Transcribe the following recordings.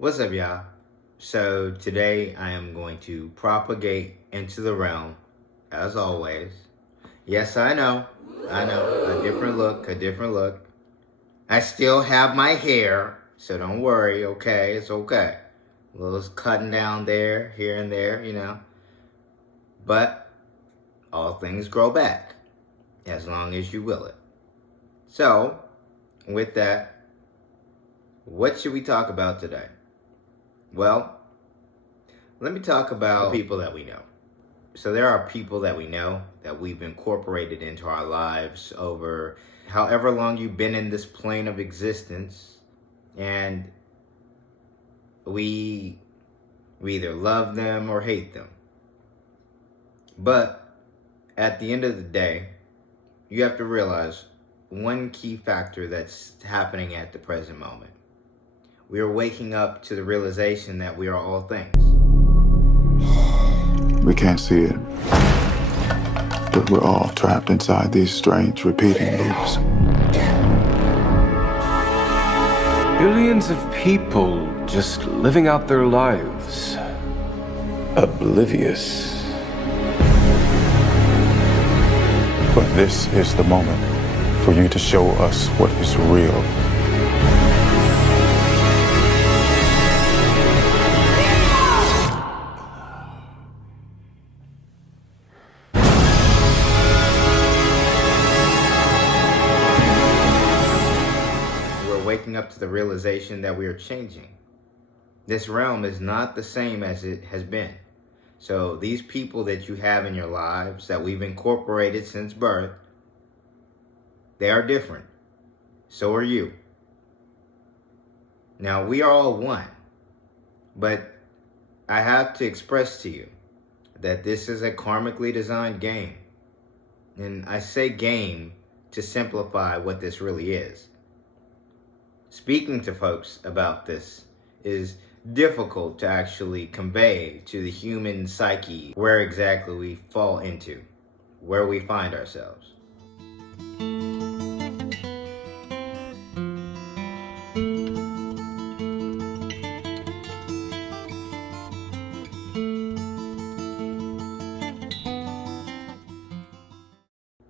What's up, y'all? So today I am going to propagate into the realm, as always. Yes, I know, a different look. I still have my hair, so don't worry, okay? It's okay. A little cutting down there, here and there. But all things grow back, as long as you will it. So, with that, what should we talk about today? Well, let me talk about the people that we know. So there are people that we know that we've incorporated into our lives over however long you've been in this plane of existence, and we either love them or hate them. But at the end of the day, you have to realize one key factor that's happening at the present moment. We are waking up to the realization that we are all things. We can't see it, but we're all trapped inside these strange repeating loops. Billions of people just living out their lives, oblivious. But this is the moment for you to show us what is real. Waking up to the realization that we are changing. This realm is not the same as it has been. So these people that you have in your lives that we've incorporated since birth, they are different. So are you. Now we are all one, but I have to express to you that this is a karmically designed game. And I say game to simplify what this really is. Speaking to folks about this is difficult to actually convey to the human psyche where exactly we fall into, where we find ourselves.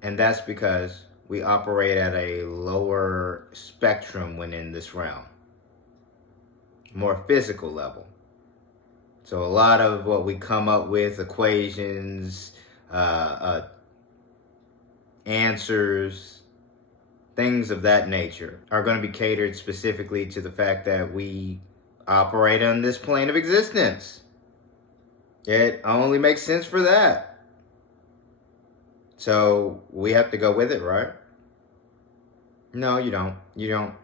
And that's because we operate at a lower spectrum when in this realm, more physical level. So a lot of what we come up with, equations, answers, things of that nature, are going to be catered specifically to the fact that we operate on this plane of existence. It only makes sense for that. So we have to go with it, right? No, you don't. You don't.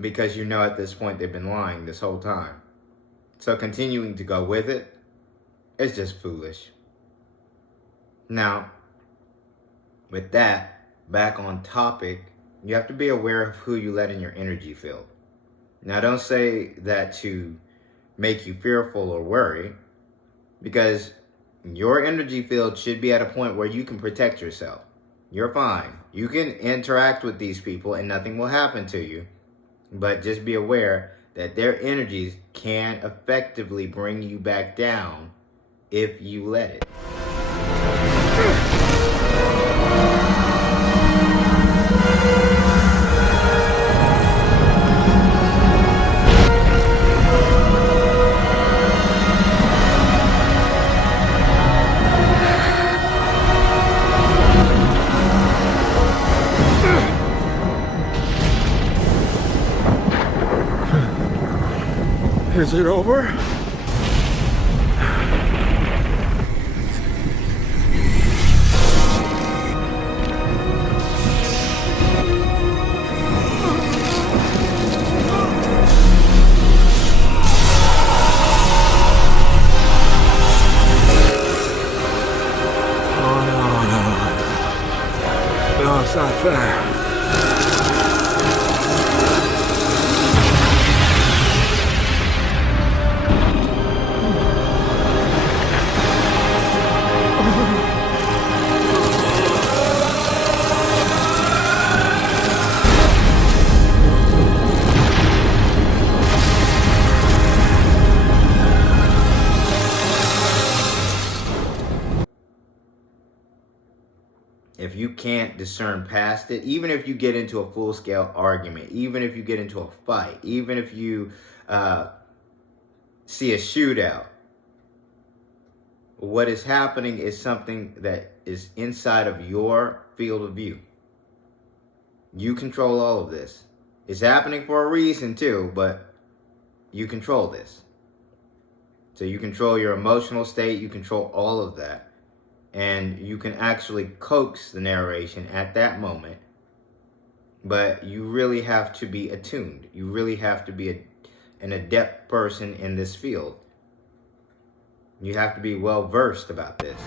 Because you know at this point they've been lying this whole time. So continuing to go with it is just foolish. Now, with that, back on topic, you have to be aware of who you let in your energy field. Now, don't say that to make you fearful or worry, because your energy field should be at a point where you can protect yourself. You're fine. You can interact with these people and nothing will happen to you. But just be aware that their energies can effectively bring you back down if you let it. Is it over? No, it's not fair. you can't discern past it, even if you get into a full-scale argument, even if you get into a fight, even if you see a shootout, what is happening is something that is inside of your field of view. You control all of this. It's happening for a reason too, but you control this. So you control your emotional state, you control all of that. And you can actually coax the narration at that moment. But you really have to be attuned. You really have to be an adept person in this field. You have to be well versed about this.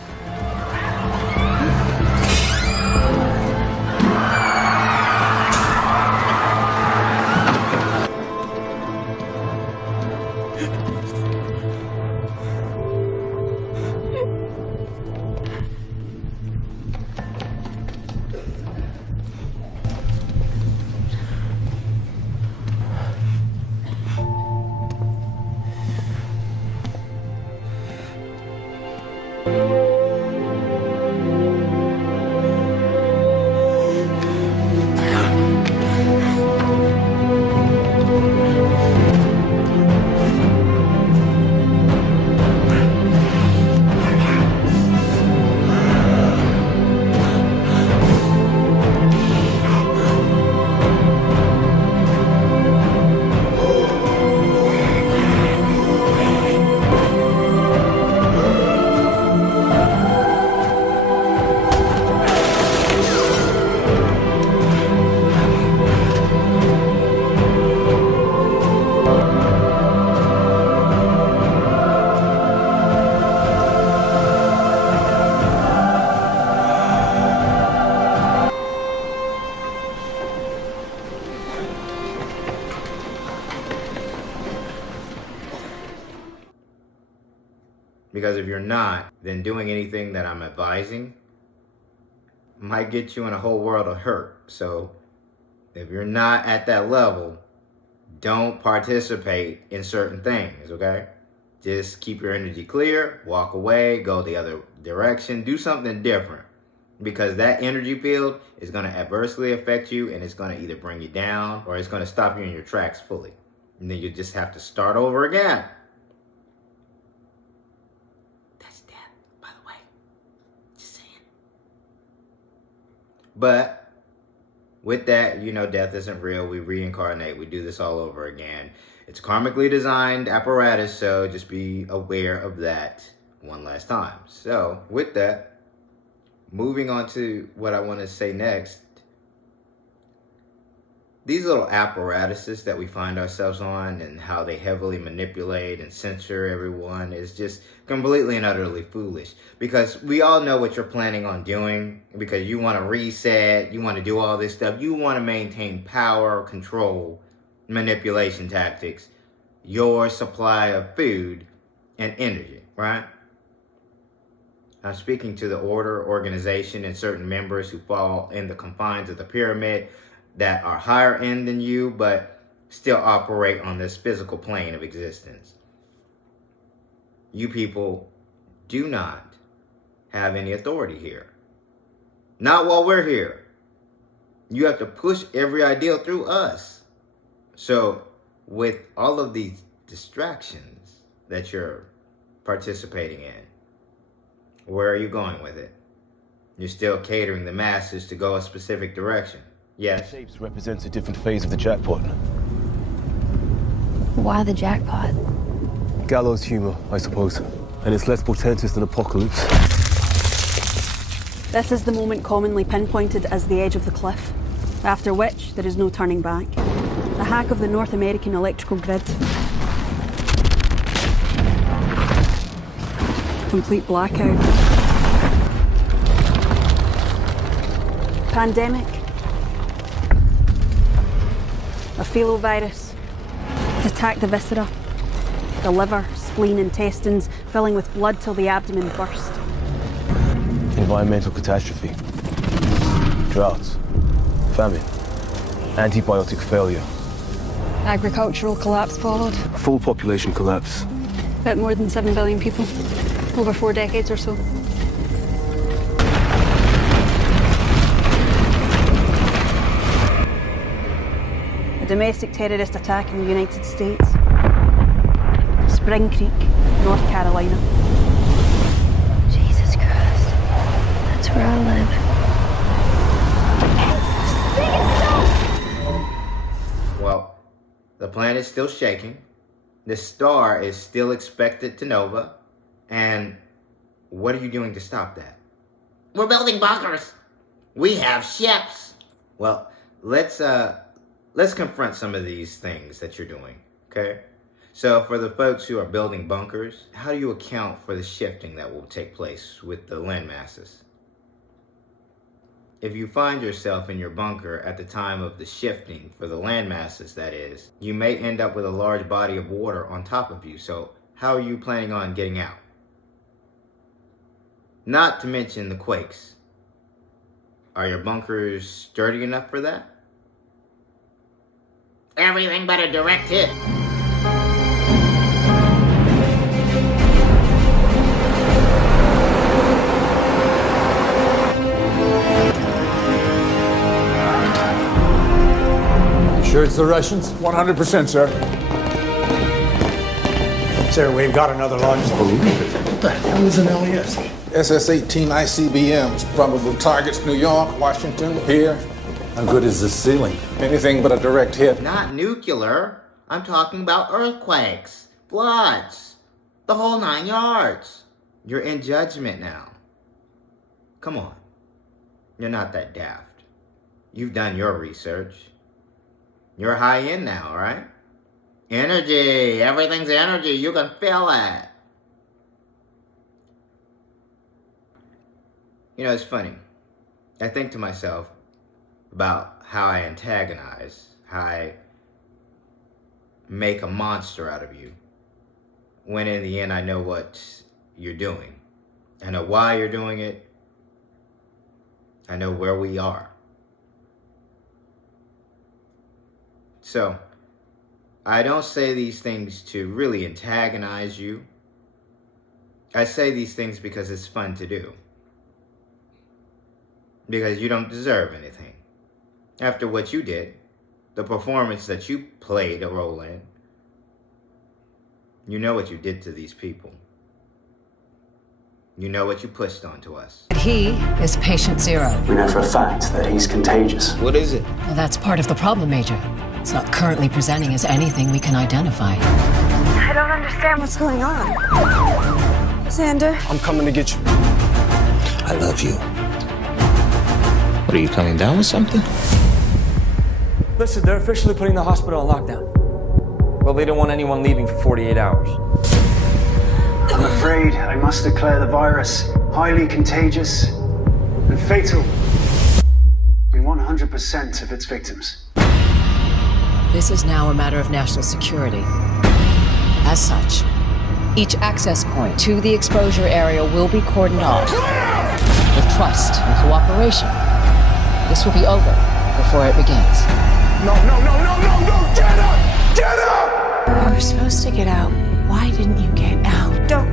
Because if you're not, then doing anything that I'm advising might get you in a whole world of hurt. So if you're not at that level, don't participate in certain things, okay? Just keep your energy clear, walk away, go the other direction, do something different. Because that energy field is going to adversely affect you, and it's going to either bring you down or it's going to stop you in your tracks fully. And then you just have to start over again. But with that, you know, death isn't real. We reincarnate. We do this all over again. It's a karmically designed apparatus, so just be aware of that one last time. So with that, moving on to what I want to say next. These little apparatuses that we find ourselves on and how they heavily manipulate and censor everyone is just completely and utterly foolish. Because we all know what you're planning on doing. Because you want to reset, you want to do all this stuff. You want to maintain power, control, manipulation tactics, your supply of food and energy, right? I'm speaking to the order, organization, and certain members who fall in the confines of the pyramid that are higher end than you, but still operate on this physical plane of existence. You people do not have any authority here. Not while we're here. You have to push every ideal through us. So with all of these distractions that you're participating in, where are you going with it? You're still catering the masses to go a specific direction. Yes. Shapes represents a different phase of the jackpot. Why the jackpot? Gallows humor, I suppose. And it's less portentous than apocalypse. This is the moment commonly pinpointed as the edge of the cliff, after which there is no turning back. The hack of the North American electrical grid. Complete blackout. Pandemic. A filovirus. It attacked the viscera, the liver, spleen, intestines, filling with blood till the abdomen burst. Environmental catastrophe. Droughts. Famine. Antibiotic failure. Agricultural collapse followed. Full population collapse. Bit more than 7 billion people, over 4 decades or so. domestic terrorist attack in the United States. Spring Creek, North Carolina. Jesus Christ. That's where I live. Well, the planet's still shaking. The star is still expected to nova. And what are you doing to stop that? We're building bunkers. We have ships. Well, let's confront some of these things that you're doing, okay? So for the folks who are building bunkers, how do you account for the shifting that will take place with the land masses? If you find yourself in your bunker at the time of the shifting for the land masses, that is, you may end up with a large body of water on top of you. So how are you planning on getting out? Not to mention the quakes. Are your bunkers sturdy enough for that? Everything but a direct hit. Sure it's the Russians? 100%, sir. Sir, we've got another launch. What the hell is an LES? SS-18 ICBMs, probable targets New York, Washington, here. How good is the ceiling? Anything but a direct hit. Not nuclear. I'm talking about earthquakes, floods, the whole 9 yards. You're in judgment now. Come on. You're not that daft. You've done your research. You're high end now, right? Energy. Everything's energy. You can feel it. You know, it's funny. I think to myself about how I antagonize, how I make a monster out of you, when in the end I know what you're doing. I know why you're doing it. I know where we are. So, I don't say these things to really antagonize you. I say these things because it's fun to do. Because you don't deserve anything. After what you did, the performance that you played a role in, you know what you did to these people. You know what you pushed onto us. He is patient zero. We know for a fact that he's contagious. What is it? Well, that's part of the problem, Major. It's not currently presenting as anything we can identify. I don't understand what's going on. Xander? I'm coming to get you. I love you. What, are you coming down with something? Listen, they're officially putting the hospital on lockdown. Well, they don't want anyone leaving for 48 hours. I'm afraid I must declare the virus highly contagious and fatal in 100% of its victims. This is now a matter of national security. As such, each access point to the exposure area will be cordoned off. With trust and cooperation, this will be over before it begins. No, get up! Get up! We were supposed to get out. Why didn't you get out? Don't.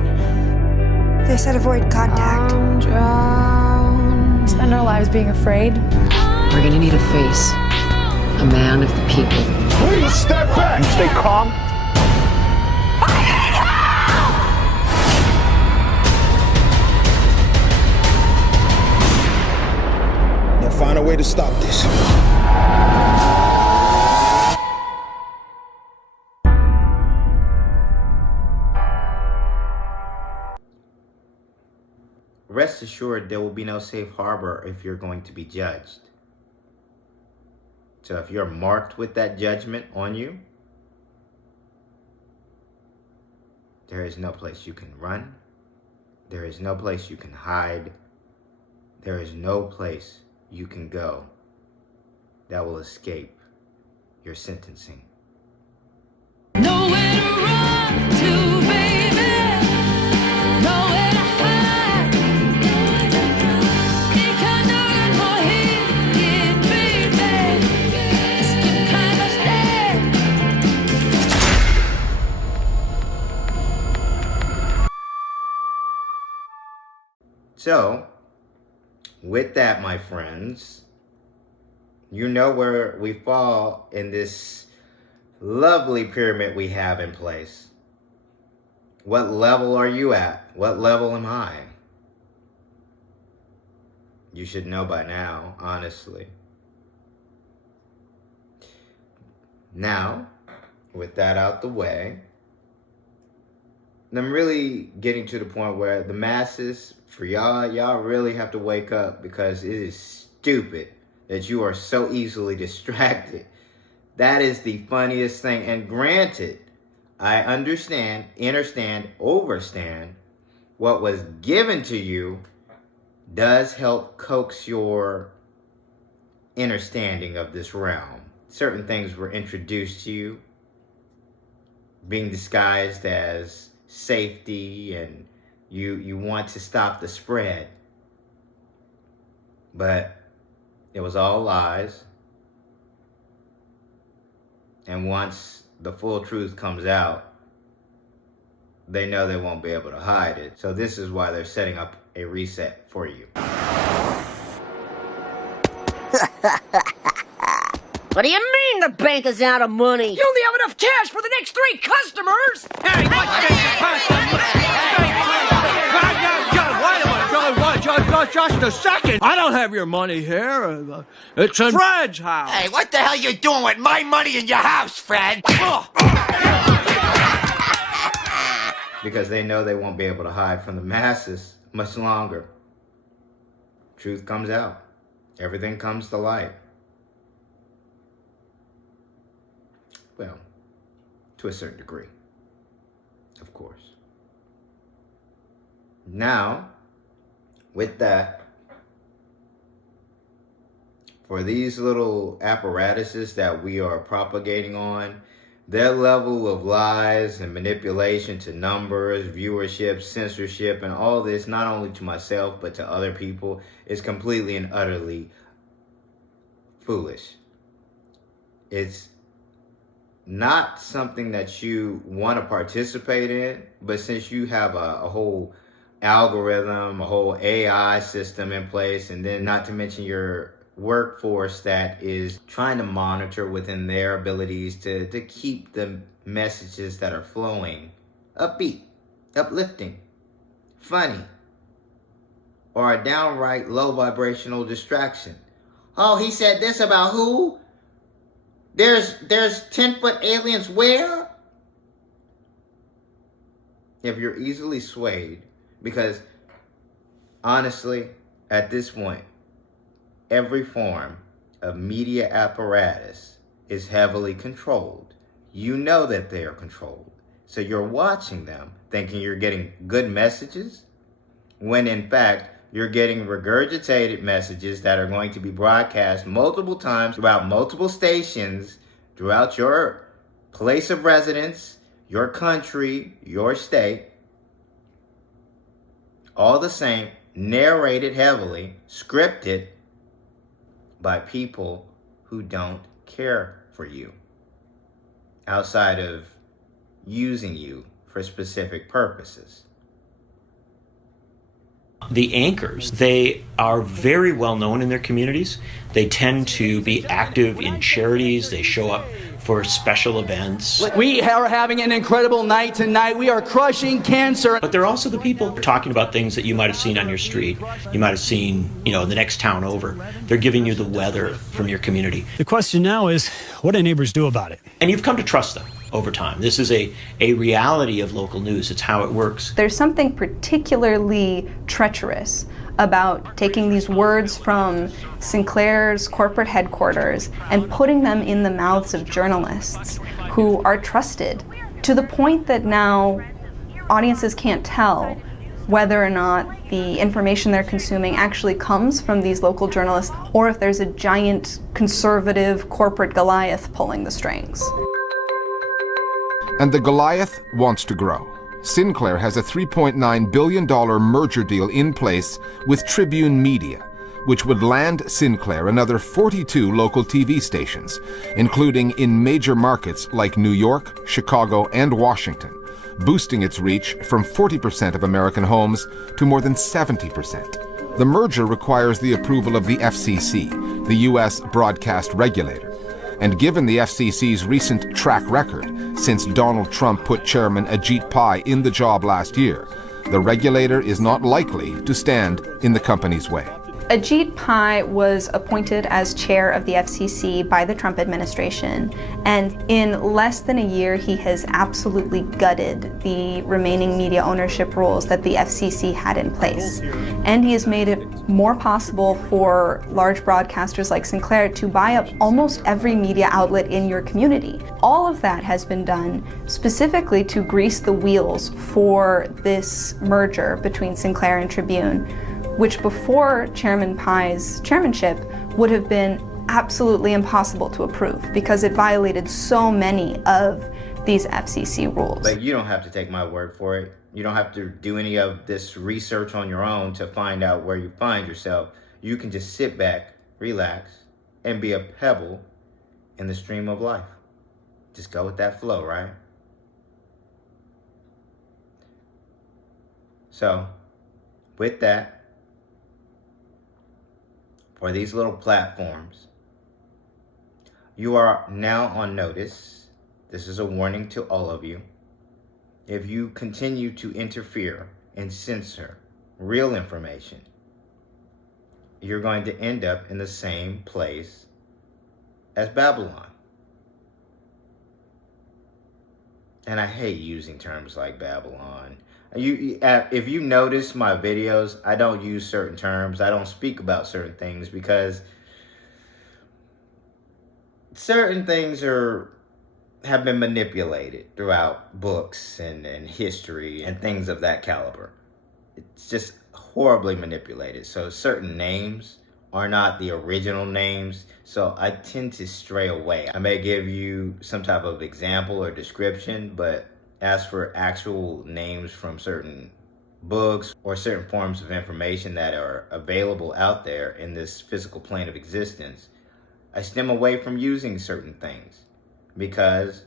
They said avoid contact. Spend our lives being afraid. We're gonna need a face. A man of the people. Please step back! Stay calm. Now find a way to stop this. Rest assured, there will be no safe harbor if you're going to be judged. So if you're marked with that judgment on you, there is no place you can run. There is no place you can hide. There is no place you can go that will escape your sentencing. Nowhere to run to, baby. Nowhere to hide. They can't do it for him, baby. It's the kind of So, with that, my friends, you know where we fall in this lovely pyramid we have in place. What level are you at? What level am I? You should know by now, honestly. Now, with that out the way, I'm really getting to the point where the masses, for y'all really have to wake up, because it is stupid that you are so easily distracted. That is the funniest thing. And granted, I understand, overstand what was given to you does help coax your understanding of this realm. Certain things were introduced to you, being disguised as safety, and you want to stop the spread. But it was all lies. And once the full truth comes out, they know they won't be able to hide it. So this is why they're setting up a reset for you. What do you mean the bank is out of money? You only have enough cash for the next 3 customers! Hey, just a second! I don't have your money here. It's in Fred's house. Hey, what the hell you doing with my money in your house, Fred? Because they know they won't be able to hide from the masses much longer. Truth comes out. Everything comes to light. Well, to a certain degree, of course. Now, with that, for these little apparatuses that we are propagating on, their level of lies and manipulation to numbers, viewership, censorship, and all this, not only to myself, but to other people, is completely and utterly foolish. It's not something that you want to participate in, but since you have a whole algorithm, a whole AI system in place, and then not to mention your workforce that is trying to monitor within their abilities to keep the messages that are flowing upbeat, uplifting, funny, or a downright low vibrational distraction. Oh, he said this about who? There's 10-foot aliens where? If you're easily swayed, because honestly, at this point, every form of media apparatus is heavily controlled. You know that they are controlled. So you're watching them thinking you're getting good messages, when in fact, you're getting regurgitated messages that are going to be broadcast multiple times throughout multiple stations, throughout your place of residence, your country, your state. All the same, narrated heavily, scripted by people who don't care for you, outside of using you for specific purposes. The anchors, they are very well known in their communities. They tend to be active in charities. They show up for special events. We are having an incredible night tonight. We are crushing cancer. But they're also the people talking about things that you might have seen on your street. You might have seen, the next town over. They're giving you the weather from your community. The question now is, what do neighbors do about it? And you've come to trust them over time. This is a reality of local news. It's how it works. There's something particularly treacherous about taking these words from Sinclair's corporate headquarters and putting them in the mouths of journalists who are trusted, to the point that now audiences can't tell whether or not the information they're consuming actually comes from these local journalists, or if there's a giant conservative corporate Goliath pulling the strings. And the Goliath wants to grow. Sinclair has a $3.9 billion merger deal in place with Tribune Media, which would land Sinclair another 42 local TV stations, including in major markets like New York, Chicago, and Washington, boosting its reach from 40% of American homes to more than 70%. The merger requires the approval of the FCC, the U.S. broadcast regulator, And given the FCC's recent track record since Donald Trump put Chairman Ajit Pai in the job last year, the regulator is not likely to stand in the company's way. Ajit Pai was appointed as chair of the FCC by the Trump administration, and in less than a year he has absolutely gutted the remaining media ownership rules that the FCC had in place. And he has made it more possible for large broadcasters like Sinclair to buy up almost every media outlet in your community. All of that has been done specifically to grease the wheels for this merger between Sinclair and Tribune, which before Chairman Pai's chairmanship would have been absolutely impossible to approve because it violated so many of these FCC rules. But you don't have to take my word for it. You don't have to do any of this research on your own to find out where you find yourself. You can just sit back, relax, and be a pebble in the stream of life. Just go with that flow, right? So, with that, for these little platforms, you are now on notice. This is a warning to all of you. If you continue to interfere and censor real information, you're going to end up in the same place as Babylon. And I hate using terms like Babylon. If you notice my videos, I don't use certain terms. I don't speak about certain things because certain things have been manipulated throughout books and history and things of that caliber. It's just horribly manipulated. So certain names are not the original names. So I tend to stray away. I may give you some type of example or description, but as for actual names from certain books or certain forms of information that are available out there in this physical plane of existence, I stem away from using certain things because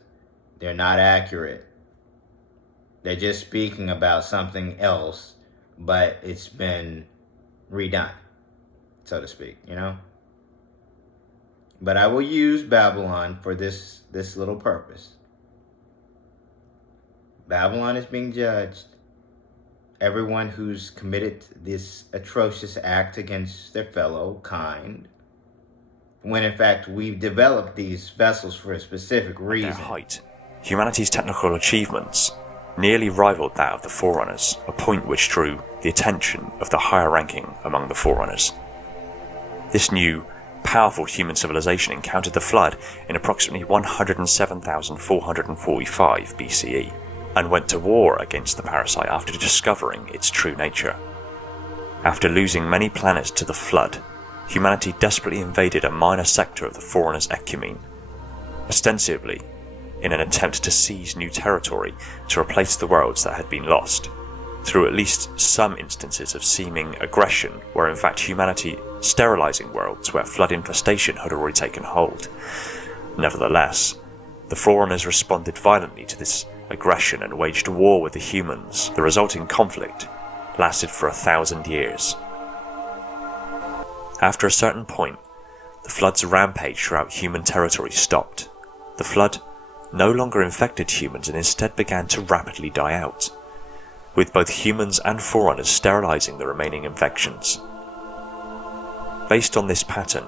they're not accurate. They're just speaking about something else, but it's been redone, so to speak, you know? But I will use Babylon for this little purpose. Babylon is being judged. Everyone who's committed this atrocious act against their fellow kind, when in fact we've developed these vessels for a specific reason. At their height, humanity's technical achievements nearly rivaled that of the Forerunners, a point which drew the attention of the higher ranking among the Forerunners. This new, powerful human civilization encountered the Flood in approximately 107,445 BCE. And went to war against the parasite after discovering its true nature. After losing many planets to the Flood, humanity desperately invaded a minor sector of the Forerunners' ecumene, ostensibly in an attempt to seize new territory to replace the worlds that had been lost, through at least some instances of seeming aggression where in fact humanity sterilizing worlds where Flood infestation had already taken hold. Nevertheless, the Forerunners responded violently to this aggression and waged war with the humans. The resulting conflict lasted for 1,000 years. After a certain point, the Flood's rampage throughout human territory stopped. The Flood no longer infected humans and instead began to rapidly die out, with both humans and Forerunners sterilizing the remaining infections. Based on this pattern,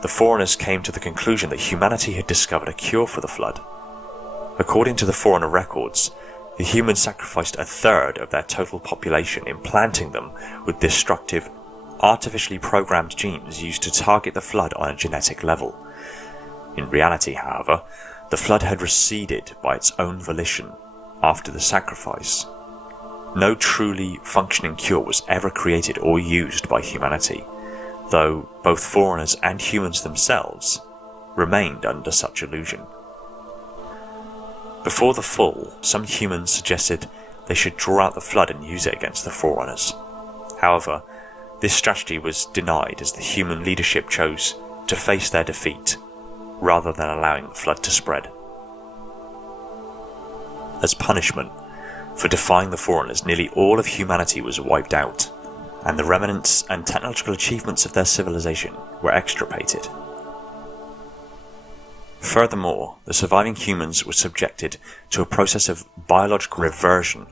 the Forerunners came to the conclusion that humanity had discovered a cure for the Flood. According to the Forerunner records, the humans sacrificed 1/3 of their total population, implanting them with destructive, artificially programmed genes used to target the Flood on a genetic level. In reality, however, the Flood had receded by its own volition after the sacrifice. No truly functioning cure was ever created or used by humanity, though both Forerunners and humans themselves remained under such illusion. Before the fall, some humans suggested they should draw out the Flood and use it against the Forerunners. However, this strategy was denied as the human leadership chose to face their defeat, rather than allowing the Flood to spread. As punishment for defying the Forerunners, nearly all of humanity was wiped out, and the remnants and technological achievements of their civilization were extirpated. Furthermore, the surviving humans were subjected to a process of biological reversion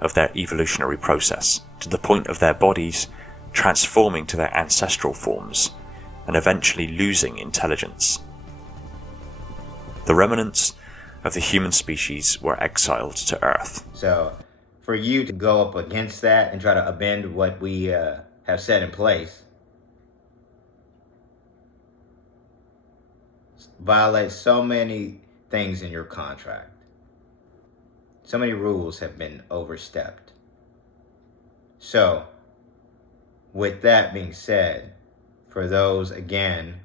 of their evolutionary process, to the point of their bodies transforming to their ancestral forms and eventually losing intelligence. The remnants of the human species were exiled to Earth. So, for you to go up against that and try to upend what we have set in place violates so many things in your contract. So many rules have been overstepped. So, with that being said, for those, again,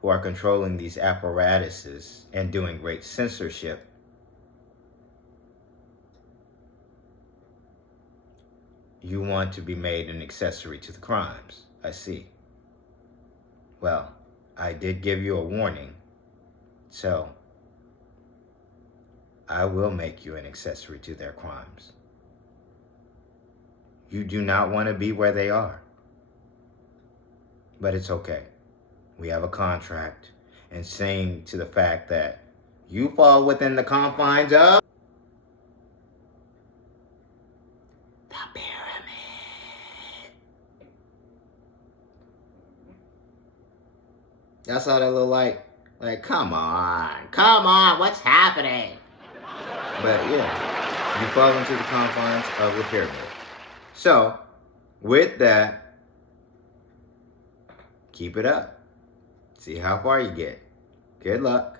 who are controlling these apparatuses and doing great censorship, you want to be made an accessory to the crimes. I see. Well, I did give you a warning, so I will make you an accessory to their crimes. You do not want to be where they are. But it's okay. We have a contract, and saying to the fact that you fall within the confines of the pyramid. That's all that little like, come on, what's happening? But yeah, you fall into the confines of the pyramid. So, with that, keep it up. See how far you get. Good luck.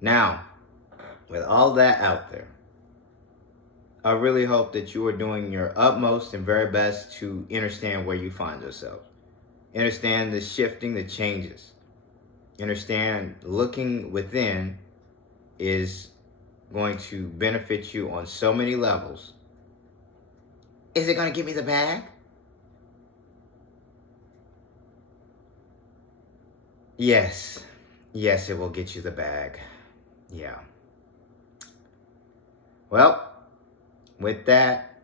Now, with all that out there, I really hope that you are doing your utmost and very best to understand where you find yourself. Understand the shifting, the changes. Understand looking within is going to benefit you on so many levels. Is it going to give me the bag? Yes, it will get you the bag. Yeah. Well, with that,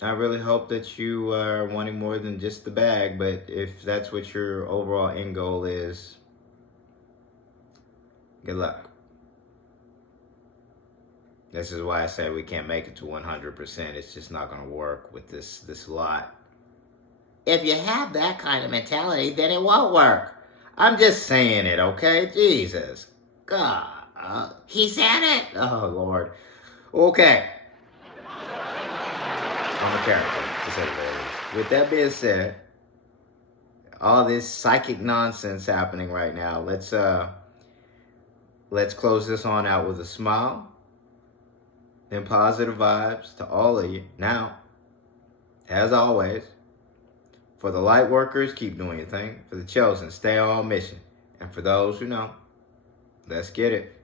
I really hope that you are wanting more than just the bag, but if that's what your overall end goal is, good luck. This is why I say we can't make it to 100%. It's just not going to work with this lot. If you have that kind of mentality, then it won't work. I'm just saying it, okay? Jesus. God. He said it. Oh, Lord. Okay. I'm a character, to say the very least. With that being said, all this psychic nonsense happening right now, let's close this on out with a smile and positive vibes to all of you. Now, as always, for the light workers, keep doing your thing. For the chosen, stay on mission. And for those who know, let's get it.